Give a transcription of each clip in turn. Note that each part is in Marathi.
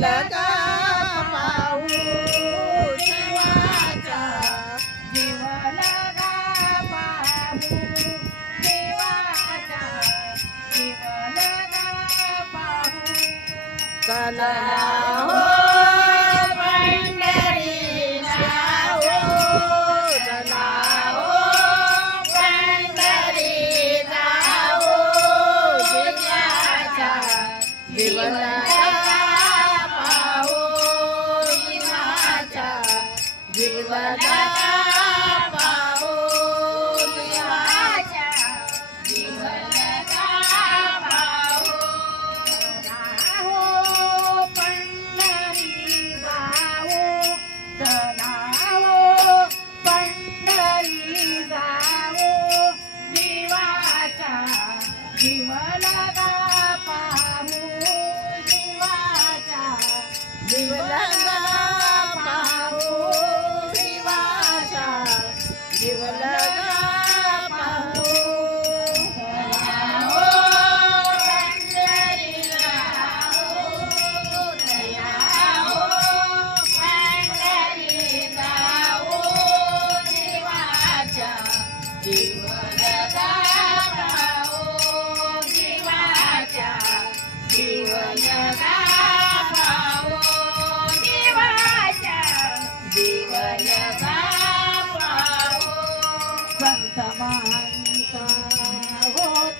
मांडता पाऊसवाचा जीवनगा पाहू देवाचा. जीवनगा पाहू. चला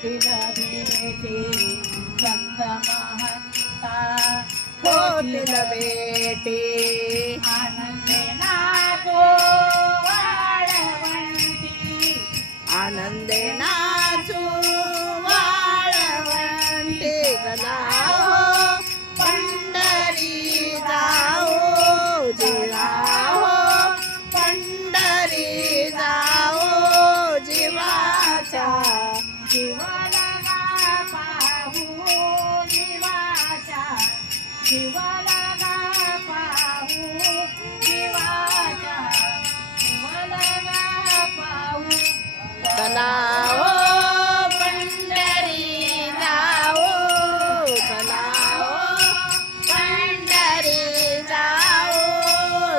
होतील भेटे संत महंता बेटे आनंदे नाचो वाळवंटी. आनंदे नाचू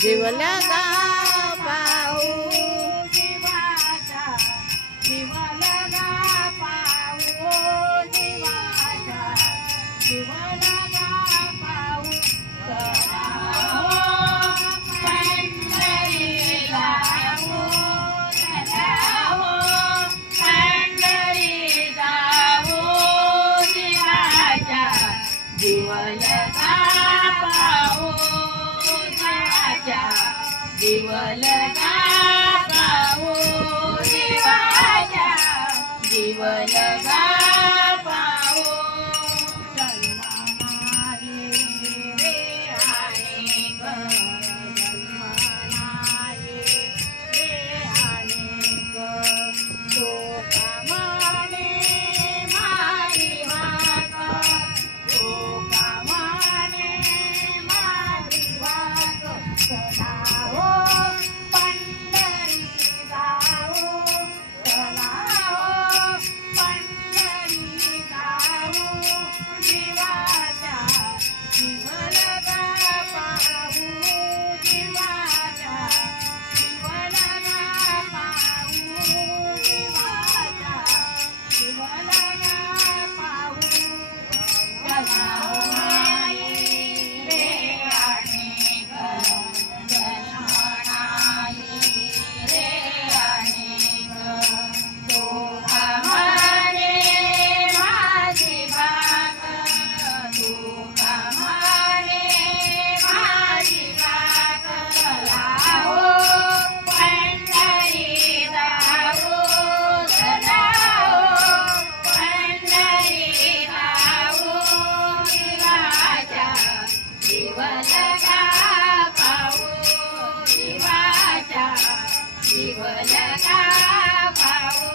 जीवलगा पाहू. जीवाचा जीवलगा पाहू. जीवाचा जीवलगा पाहू. चला पंढरीला हो जीवल गावो ಶಿವನ ಕಾಪಾವು